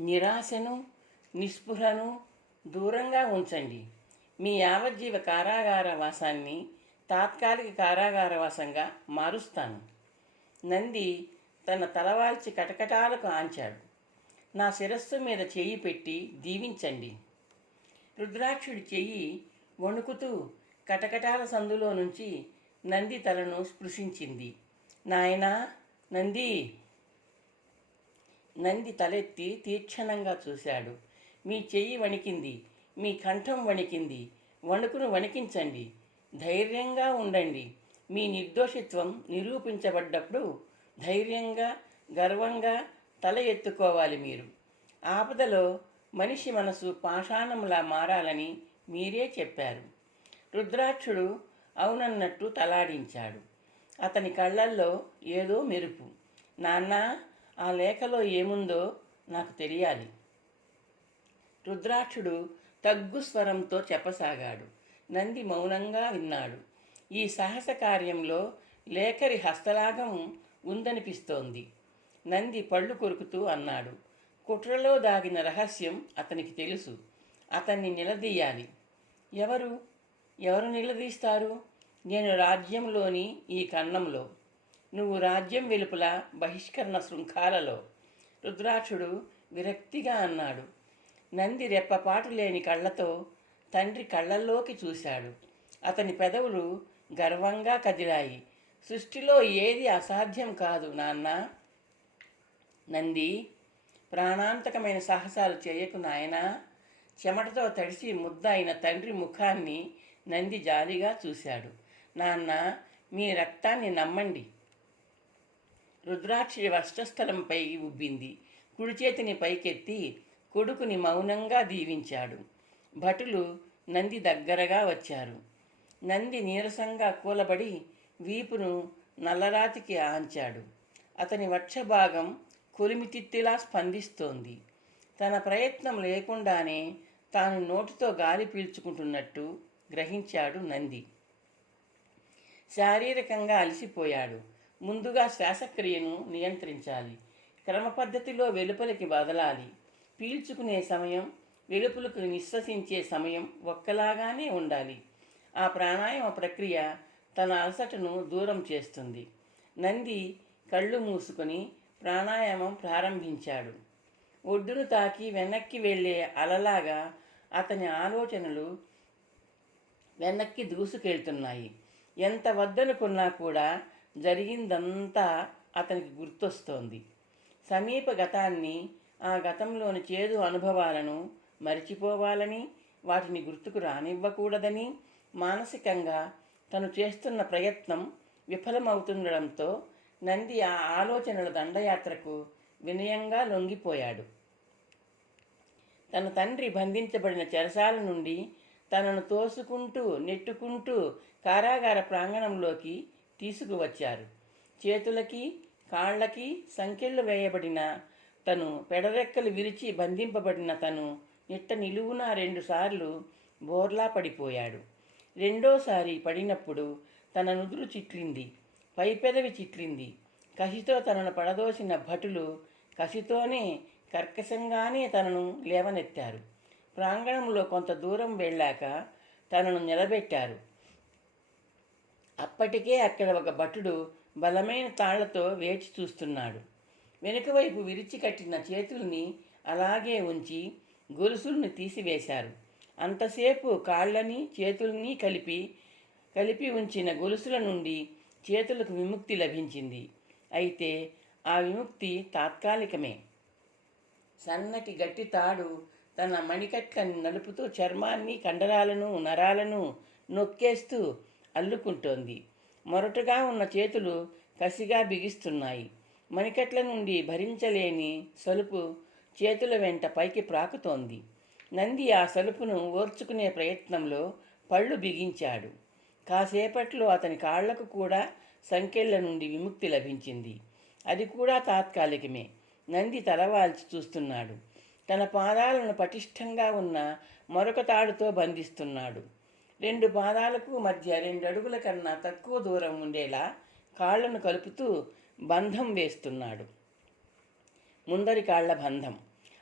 నిరాశను, నిస్పృహను దూరంగా ఉంచండి. మీ యావజ్జీవ కారాగార వాసాన్ని తాత్కాలిక కారాగారవాసంగా మారుస్తాను. నంది తన తలవాల్చి కటకటాలకు ఆంచాడు. నా శిరస్సు మీద చెయ్యి పెట్టి దీవించండి. రుద్రాక్షుడి చెయ్యి వణుకుతూ కటకటాల సందులో నుంచి నంది తలను స్పృశించింది. నాయనా నంది! నంది తలెత్తి తీక్షణంగా చూశాడు. మీ చెయ్యి వణికింది, మీ కంఠం వణికింది. వణుకును వణికించండి. ధైర్యంగా ఉండండి. మీ నిర్దోషిత్వం నిరూపించబడ్డప్పుడు ధైర్యంగా, గర్వంగా తల ఎత్తుకోవాలి మీరు. ఆపదలో మనిషి మనసు పాషాణంలా మారాలని మీరే చెప్పారు. రుద్రాక్షుడు అవునన్నట్టు తలాడించాడు. అతని కళ్ళల్లో ఏదో మెరుపు. నాన్న, ఆ లేఖలో ఏముందో నాకు తెలియాలి. రుద్రాక్షుడు తగ్గు స్వరంతో చెప్పసాగాడు. నంది మౌనంగా విన్నాడు. ఈ సాహస కార్యంలో లేఖరి హస్తలాఘం ఉందనిపిస్తోంది. నంది పళ్ళు కొరుకుతూ అన్నాడు. కుట్రలో దాగిన రహస్యం అతనికి తెలుసు. అతన్ని నిలదీయాలి. ఎవరు ఎవరు నిలదీస్తారు? నేను రాజ్యంలోని ఈ కన్నంలో, నువ్వు రాజ్యం వెలుపల బహిష్కరణ శృంఖాలలో. రుద్రాక్షుడు విరక్తిగా అన్నాడు. నంది రెప్పపాటు లేని కళ్ళతో తండ్రి కళ్ళల్లోకి చూశాడు. అతని పెదవులు గర్వంగా కదిలాయి. సృష్టిలో ఏది అసాధ్యం కాదు నాన్న. నంది, ప్రాణాంతకమైన సాహసాలు చేయకు నాయనా. చెమటతో తడిసి ముద్ద అయిన తండ్రి ముఖాన్ని నంది జాలిగా చూశాడు. నాన్న, మీ రక్తాన్ని నమ్మండి. రుద్రాక్షి వక్షస్థలంపై ఉబ్బింది. కుడి చేతిని పైకెత్తి కొడుకుని మౌనంగా దీవించాడు. భటులు నంది దగ్గరగా వచ్చారు. నంది నీరసంగా కూలబడి వీపును నల్లరాతికి ఆంచాడు. అతని వక్షభాగం కొలిమితిత్తిలా స్పందిస్తోంది. తన ప్రయత్నం లేకుండానే తాను నోటితో గాలి పీల్చుకుంటున్నట్టు గ్రహించాడు నంది. శారీరకంగా అలసిపోయాడు. ముందుగా శ్వాసక్రియను నియంత్రించాలి. క్రమ పద్ధతిలో వెలుపలికి వదలాలి. పీల్చుకునే సమయం, వెలుపలకు నిశ్వసించే సమయం ఒక్కలాగానే ఉండాలి. ఆ ప్రాణాయామ ప్రక్రియ తన అలసటను దూరం చేస్తుంది. నంది కళ్ళు మూసుకొని ప్రాణాయామం ప్రారంభించాడు. ఒడ్డును తాకి వెనక్కి వెళ్ళే అలలాగా అతని ఆలోచనలు వెనక్కి దూసుకెళ్తున్నాయి. ఎంత వద్దనుకున్నా కూడా జరిగిందంతా అతనికి గుర్తొస్తోంది. సమీప గతాన్ని, ఆ గతంలోని చేదు అనుభవాలను మరిచిపోవాలని, వాటిని గుర్తుకు రానివ్వకూడదని మానసికంగా తను చేస్తున్న ప్రయత్నం విఫలమవుతుండడంతో నంది ఆ ఆలోచనల దండయాత్రకు వినయంగా లొంగిపోయాడు. తన తండ్రి బంధించబడిన చెరసాల నుండి తనను తోసుకుంటూ నెట్టుకుంటూ కారాగార ప్రాంగణంలోకి తీసుకువచ్చారు. చేతులకి కాళ్ళకి సంకెళ్ళు వేయబడిన తను, పెడరెక్కలు విరిచి బంధింపబడిన తను నిట్ట నిలువున 2 సార్లు బోర్లా పడిపోయాడు. రెండోసారి పడినప్పుడు తన నుదురు చిట్లింది, పైపెదవి చిట్లింది. కసితో తనను పడదోసిన భటులు కసితోనే, కర్కశంగానే తనను లేవనెత్తారు. ప్రాంగణంలో కొంత దూరం వెళ్ళాక తనను నిలబెట్టారు. అప్పటికే అక్కడ ఒక భటుడు బలమైన తాళ్లతో వేచి చూస్తున్నాడు. వెనుకవైపు విరిచి కట్టిన చేతుల్ని అలాగే ఉంచి గొలుసుల్ని తీసివేశారు. అంతసేపు కాళ్ళని చేతుల్ని కలిపి ఉంచిన గొలుసుల నుండి చేతులకు విముక్తి లభించింది. అయితే ఆ విముక్తి తాత్కాలికమే. సన్నటి గట్టి తాడు తన మణికట్లని నలుపుతూ చర్మాన్ని, కండరాలను, నరాలను నొక్కేస్తూ అల్లుకుంటోంది. మొరటుగా ఉన్న చేతులు కసిగా బిగిస్తున్నాయి. మణికట్ల నుండి భరించలేని సలుపు చేతుల వెంట పైకి ప్రాకుతోంది. నంది ఆ సలుపును ఓర్చుకునే ప్రయత్నంలో పళ్ళు బిగించాడు. కాసేపట్లో అతని కాళ్లకు కూడా సంకెళ్ల నుండి విముక్తి లభించింది. అది కూడా తాత్కాలికమే. నంది తలవాల్చి చూస్తున్నాడు. తన పాదాలను పటిష్టంగా ఉన్న మరొక తాడుతో బంధిస్తున్నాడు. 2 పాదాలకు మధ్య 2 అడుగుల కన్నా తక్కువ దూరం ఉండేలా కాళ్లను కలుపుతూ బంధం వేస్తున్నాడు. ముందరి కాళ్ల బంధం.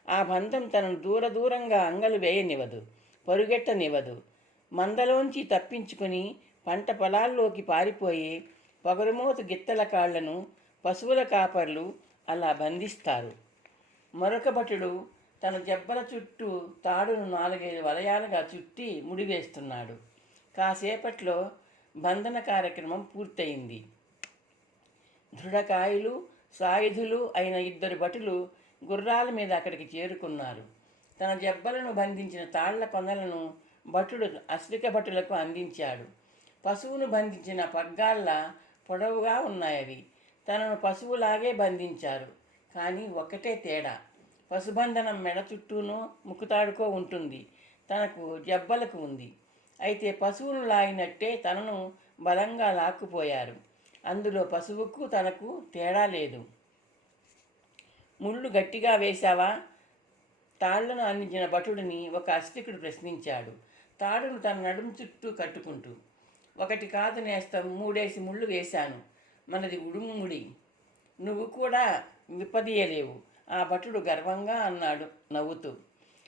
ఆ బంధం తనను దూరంగా అంగలు వేయనివ్వదు, పరుగెట్టనివ్వదు. మందలోంచి తప్పించుకుని పంట పొలాల్లోకి పారిపోయే పొగరుమోతు గిత్తల కాళ్లను పశువుల కాపర్లు అలా బంధిస్తారు. మరొక భటుడు తన జబ్బల చుట్టూ తాడును 4-5 వలయాలుగా చుట్టి ముడివేస్తున్నాడు. కాసేపట్లో బంధన కార్యక్రమం పూర్తయింది. దృఢకాయులు సాయుధులు అయిన 2 భటులు గుర్రాల మీద అక్కడికి చేరుకున్నారు. తన జబ్బలను బంధించిన తాళ్ల కొనలను భటుడు అశ్విక భటులకు అందించాడు. పశువును బంధించిన పగ్గాల్లా పొడవుగా ఉన్నాయవి. తనను పశువులాగే బంధించారు. కానీ ఒకటే తేడా, పశుబంధనం మెడ చుట్టూనో ముక్కుతాడుకో ఉంటుంది, తనకు జబ్బలకు ఉంది. అయితే పశువును లాగినట్టే తనను బలంగా లాక్కుపోయారు. అందులో పశువుకు తనకు తేడా లేదు. ముళ్ళు గట్టిగా వేశావా? తాళ్లను అందించిన భటుడిని ఒక అశ్వికుడు ప్రశ్నించాడు, తాడును తన నడుము చుట్టూ కట్టుకుంటూ. 1 కాదు నేస్తం, 3 ముళ్ళు వేశాను. మనది ఉడుముడి, నువ్వు కూడా విప్పదీయలేవు, ఆ భటుడు గర్వంగా అన్నాడు నవ్వుతూ.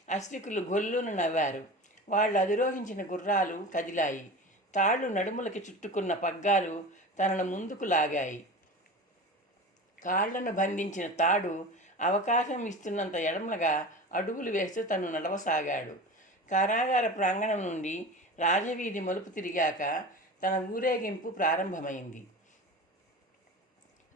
అశ్వికులు గొల్లును నవ్వారు. వాళ్ళు అధిరోహించిన గుర్రాలు కదిలాయి. తాళ్ళు నడుములకి చుట్టుకున్న పగ్గాలు తనను ముందుకు లాగాయి. కాళ్లను బంధించిన తాడు అవకాశం ఇస్తున్నంత ఎడమగా అడుగులు వేస్తూ తను నడవసాగాడు. కారాగార ప్రాంగణం నుండి రాజవీధి మలుపు తిరిగాక తన ఊరేగింపు ప్రారంభమైంది.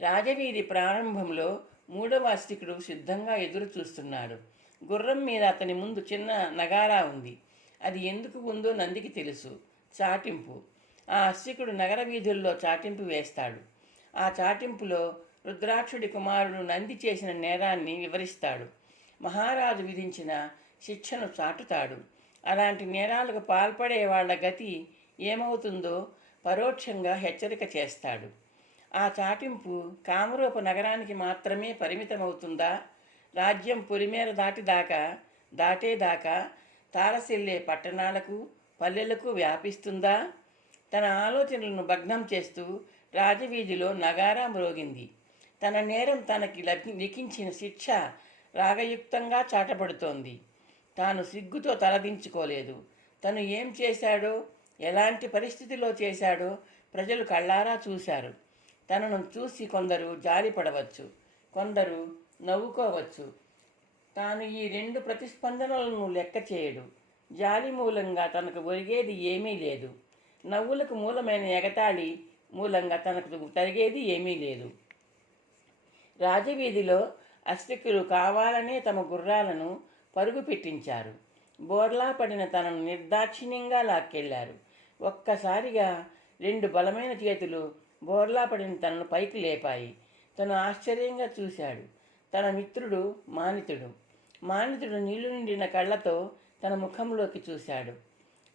రాజవీధి ప్రారంభంలో 3వ అశ్వికుడు సిద్ధంగా ఎదురు చూస్తున్నాడు. గుర్రం మీద అతని ముందు చిన్న నగారా ఉంది. అది ఎందుకు ఉందో నందికి తెలుసు. చాటింపు. ఆ అశ్వికుడు నగర వీధుల్లో చాటింపు వేస్తాడు. ఆ చాటింపులో రుద్రాక్షుడి కుమారుడు నంది చేసిన నేరాన్ని వివరిస్తాడు. మహారాజు విధించిన శిక్షను చాటుతాడు. అలాంటి నేరాలకు పాల్పడే వాళ్ల గతి ఏమవుతుందో పరోక్షంగా హెచ్చరిక చేస్తాడు. ఆ చాటింపు కామరూప నగరానికి మాత్రమే పరిమితమవుతుందా? రాజ్యం పొలిమేర దాటేదాకా తారసిల్లే పట్టణాలకు పల్లెలకు వ్యాపిస్తుందా? తన ఆలోచనలను భగ్నం చేస్తూ రాజవీధిలో నగారా మ్రోగింది. తన నేరం తనకి లిఖించిన శిక్ష రాగయుక్తంగా చాటబడుతోంది. తాను సిగ్గుతో తలదించుకోలేదు. తను ఏం చేశాడో, ఎలాంటి పరిస్థితిలో చేశాడో ప్రజలు కళ్ళారా చూశారు. తనను చూసి కొందరు జాలిపడవచ్చు, కొందరు నవ్వుకోవచ్చు. తాను ఈ 2 ప్రతిస్పందనలను లెక్క చేయడు. జాలి మూలంగా తనకు ఒరిగేది ఏమీ లేదు. నవ్వులకు మూలమైన ఎగతాళి మూలంగా తనకు తరిగేది ఏమీ లేదు. రాజవీధిలో అశ్వికులు కావాలనే తమ గుర్రాలను పరుగు పెట్టించారు. బోర్లా పడిన తనను నిర్దాక్షిణ్యంగా లాక్కెళ్లారు. ఒక్కసారిగా 2 బలమైన చేతులు బోర్లా పడిన తనను పైకి లేపాయి. తను ఆశ్చర్యంగా చూశాడు. తన మిత్రుడు మానితుడు. మానితుడు నీళ్లు నిండిన కళ్ళతో తన ముఖంలోకి చూశాడు.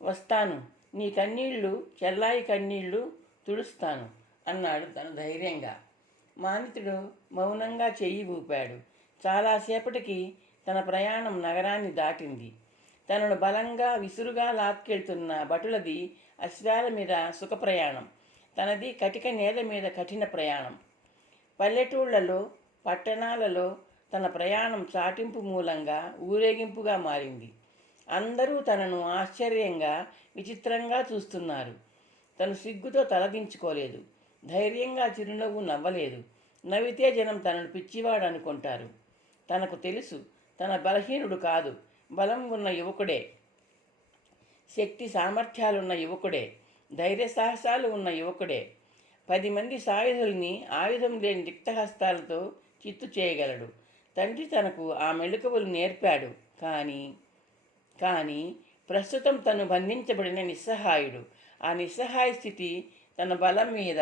వస్తాను, నీ కన్నీళ్లు చెల్లాయి కన్నీళ్లు తుడుస్తాను అన్నాడు తను ధైర్యంగా. మానితుడు మౌనంగా చెయ్యి ఊపాడు. చాలాసేపటికి తన ప్రయాణం నగరాన్ని దాటింది. తనను బలంగా విసురుగా లాక్కెళ్తున్న భటులది అశ్వాల మీద సుఖ ప్రయాణం, తనది కటిక నేల మీద కఠిన ప్రయాణం. పల్లెటూళ్లలో పట్టణాలలో తన ప్రయాణం చాటింపు మూలంగా ఊరేగింపుగా మారింది. అందరూ తనను ఆశ్చర్యంగా విచిత్రంగా చూస్తున్నారు. తను సిగ్గుతో తలదించుకోలేదు. ధైర్యంగా చిరునవ్వు నవ్వలేదు. నవ్వితే జనం తనను పిచ్చివాడు అనుకుంటారు. తనకు తెలుసు, తన బలహీనుడు కాదు, బలం ఉన్న యువకుడే, శక్తి సామర్థ్యాలున్న యువకుడే, ధైర్య సాహసాలు ఉన్న యువకుడే. 10 మంది సాయుధుల్ని ఆయుధం లేని రిక్తహస్తాలతో చిత్తు చేయగలడు. తండ్రి తనకు ఆ మెళుకువలు నేర్పాడు. కానీ ప్రస్తుతం తను బంధించబడిన నిస్సహాయుడు. ఆ నిస్సహాయ స్థితి తన బలం మీద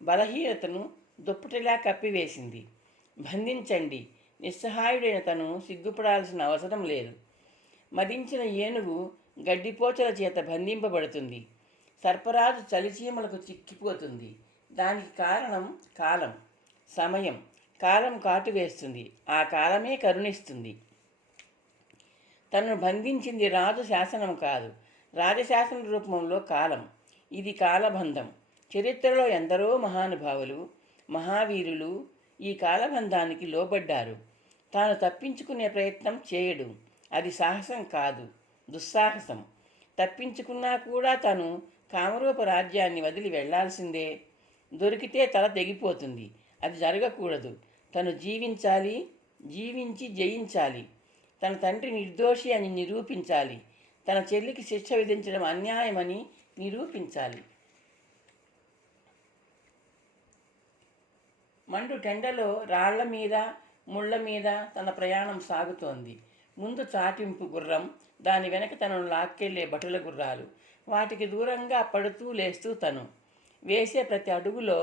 బలహీనతను దుప్పటిలా కప్పివేసింది. బంధించండి, నిస్సహాయుడైన తను సిగ్గుపడాల్సిన అవసరం లేదు. మదించిన ఏనుగు గడ్డిపోచల చేత బంధింపబడుతుంది. సర్పరాజు చలిచీమలకు చిక్కిపోతుంది. దానికి కారణం కాలం, సమయం. కాలం కాటు వేస్తుంది, ఆ కాలమే కరుణిస్తుంది. తనను బంధించింది రాజు శాసనం కాదు, రాజశాసన రూపంలో కాలం. ఇది కాలబంధం. చరిత్రలో ఎందరో మహానుభావులు, మహావీరులు ఈ కాలబంధానికి లోబడ్డారు. తాను తప్పించుకునే ప్రయత్నం చేయడు. అది సాహసం కాదు, దుస్సాహసం. తప్పించుకున్నా కూడా తను కామరూప రాజ్యాన్ని వదిలి వెళ్లాల్సిందే. దొరికితే తల తెగిపోతుంది. అది జరగకూడదు. తను జీవించాలి, జీవించి జయించాలి. తన తండ్రి నిర్దోషి అని నిరూపించాలి. తన చెల్లికి శిక్ష విధించడం అన్యాయమని నిరూపించాలి. మండు టెండలో రాళ్ల మీద ముళ్ళ మీద తన ప్రయాణం సాగుతోంది. ముందు చాటింపు గుర్రం, దాని వెనక తనను లాక్కెళ్లే భటుల గుర్రాలు. వాటికి దూరంగా పడుతూ లేస్తూ తను వేసే ప్రతి అడుగులో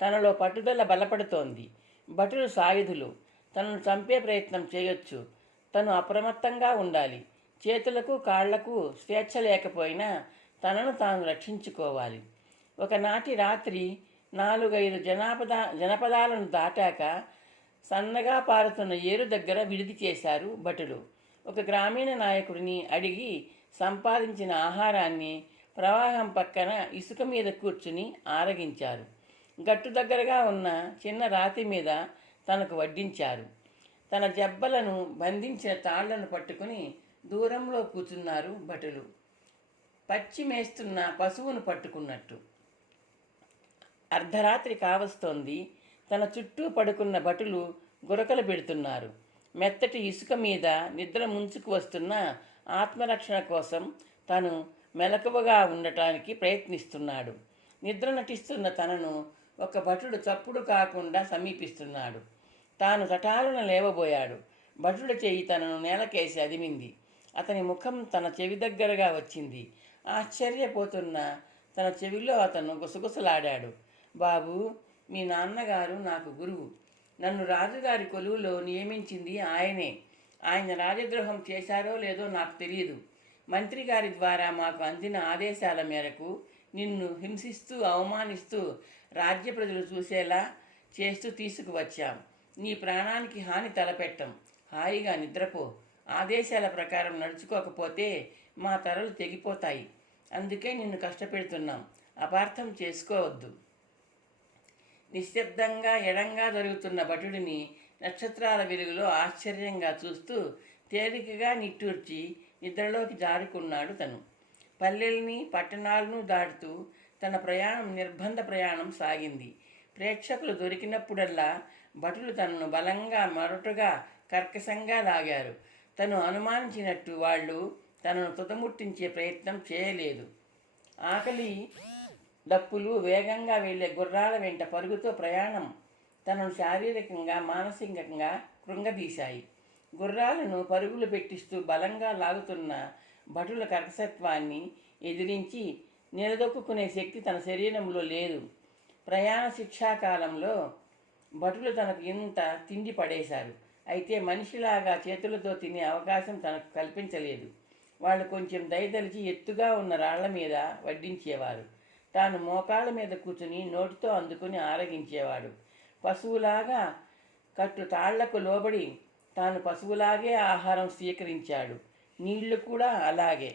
తనలో పట్టుదల బలపడుతోంది. భటులు సాయుధులు. తనను చంపే ప్రయత్నం చేయొచ్చు. తను అప్రమత్తంగా ఉండాలి. చేతులకు కాళ్లకు స్వేచ్ఛ లేకపోయినా తనను తాను రక్షించుకోవాలి. ఒకనాటి రాత్రి 4-5 జనపదాలను దాటాక సన్నగా పారుతున్న ఏరు దగ్గర విడిది చేశారు భటులు. ఒక గ్రామీణ నాయకుడిని అడిగి సంపాదించిన ఆహారాన్ని ప్రవాహం పక్కన ఇసుక మీద కూర్చుని ఆరగించారు. గట్టు దగ్గరగా ఉన్న చిన్న రాతి మీద తనకు వడ్డించారు. తన జబ్బలను బంధించిన తాళ్లను పట్టుకుని దూరంలో కూర్చున్నారు భటులు, పచ్చి మేస్తున్న పశువును పట్టుకున్నట్టు. అర్ధరాత్రి కావస్తోంది. తన చుట్టూ పడుకున్న భటులు గురకలు పెడుతున్నారు. మెత్తటి ఇసుక మీద నిద్ర ముంచుకు వస్తున్న ఆత్మరక్షణ కోసం తను మెలకువగా ఉండటానికి ప్రయత్నిస్తున్నాడు. నిద్ర నటిస్తున్న తనను ఒక భటుడు చప్పుడు కాకుండా సమీపిస్తున్నాడు. తాను తటాలున లేవబోయాడు. భటుడి చెయ్యి తనను నేలకేసి అదిమింది. అతని ముఖం తన చెవి దగ్గరగా వచ్చింది. ఆశ్చర్యపోతున్న తన చెవిలో అతను గుసగుసలాడాడు. బాబూ, మీ నాన్నగారు నాకు గురువు. నన్ను రాజుగారి కొలువులో నియమించింది ఆయనే. ఆయన రాజద్రోహం చేశారో లేదో నాకు తెలియదు. మంత్రి గారి ద్వారా మాకు అందిన ఆదేశాల మేరకు నిన్ను హింసిస్తూ అవమానిస్తూ రాజ్య ప్రజలు చూసేలా చేస్తూ తీసుకువచ్చాం. నీ ప్రాణానికి హాని తలపెట్టం. హాయిగా నిద్రపో. ఆదేశాల ప్రకారం నడుచుకోకపోతే మా తలలు తెగిపోతాయి. అందుకే నిన్ను కష్టపెడుతున్నాం. అపార్థం చేసుకోవద్దు. నిశ్శబ్దంగా ఎడంగా జరుగుతున్న భటుడిని నక్షత్రాల వెలుగులో ఆశ్చర్యంగా చూస్తూ తేలికగా నిట్టూర్చి నిద్రలోకి జారుకున్నాడు తను. పల్లెల్ని పట్టణాలను దాటుతూ తన ప్రయాణం నిర్బంధ ప్రయాణం సాగింది. ప్రేక్షకులు దొరికినప్పుడల్లా భటులు తనను బలంగా మరొటుగా కర్కశంగా లాగారు. తను అనుమానించినట్టు వాళ్ళు తనను తుదముట్టించే ప్రయత్నం చేయలేదు. ఆకలి డప్పులు, వేగంగా వెళ్ళే గుర్రాల వెంట పరుగుతో ప్రయాణం తనను శారీరకంగా మానసికంగా కృంగదీశాయి. గుర్రాలను పరుగులు పెట్టిస్తూ బలంగా లాగుతున్న భటుల కర్కశత్వాన్ని ఎదిరించి నిలదొక్కునే శక్తి తన శరీరంలో లేదు. ప్రయాణ శిక్షాకాలంలో భటులు తనకు ఇంత తిండి పడేశారు. అయితే మనిషిలాగా చేతులతో తినే అవకాశం తనకు కల్పించలేదు. వాళ్ళు కొంచెం దయదలిచి ఎత్తుగా ఉన్న రాళ్ల మీద వడ్డించేవారు. తాను మోకాళ్ళ మీద కూర్చుని నోటితో అందుకుని ఆరగించేవాడు. పశువులాగా కట్టు తాళ్లకు లోబడి తాను పశువులాగే ఆహారం స్వీకరించాడు. నీళ్లు కూడా అలాగే.